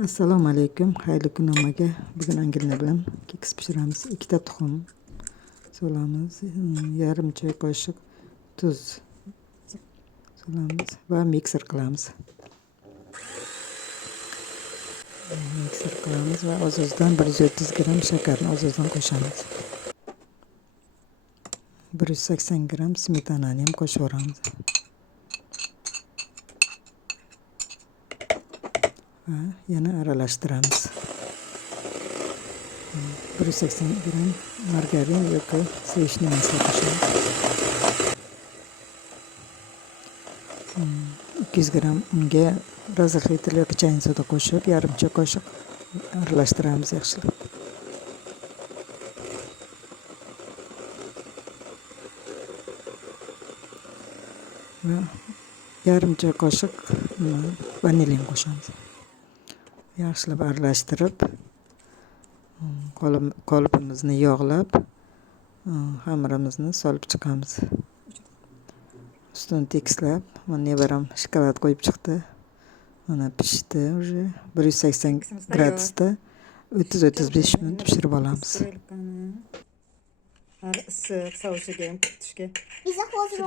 Assalomu alaykum. Xayrli kun ommaga. Bugun Angelina bilan keks pishiramiz. 2 ta tuxum solamiz, yarim choy qoshiq tuz solamiz va mikser qilamiz. Mikser qilamiz va o'z-o'zidan 130 gram shakarni o'z-o'zidan qo'shamiz. 180 gram smetanani ham qo'shib yuboramiz. Va yana aralashtiramiz. 180 gram margarin yoki sливочный масло qo'shamiz. 200 gram unga razrahlitel yoki chayin soda qo'shib, yarim choy qoshiq aralashtiramiz yaxshilab. Va yarim choy qoshiq vanilin qo'shamiz. Yaxshilab aralashtirib, qolipimizni yog'lab, xamirimizni solib chiqamiz. Ustini tekislab, mana nevaram shokolad qo'yib chiqdi. Mana pishdi уже 180 gradusda 30-35 minut pishirib olamiz. Hali issiq sovuchiga ham kutishga. Biza hozir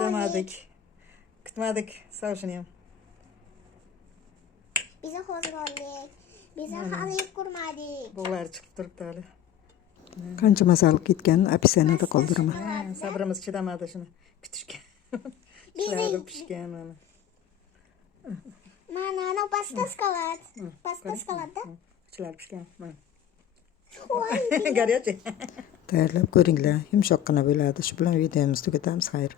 Kutmadik sovuchini ham. Biza hozir oldik. Biza hali ko'rmadik. Bog'lar chiqib turibdi hali. Qancha masal ketganini opisaniyada qoldiraman. Sabrimiz chidamadi shuni kutishga. Bizlar pishgan mana. Mana pasta skalad. Pasta skaladda. Ichlar pishgan. Mana. Горячий. Tayyorlab ko'ringlar. Yumshoqqina bo'ladi. Shu bilan videomizni tugatamiz. Xayr.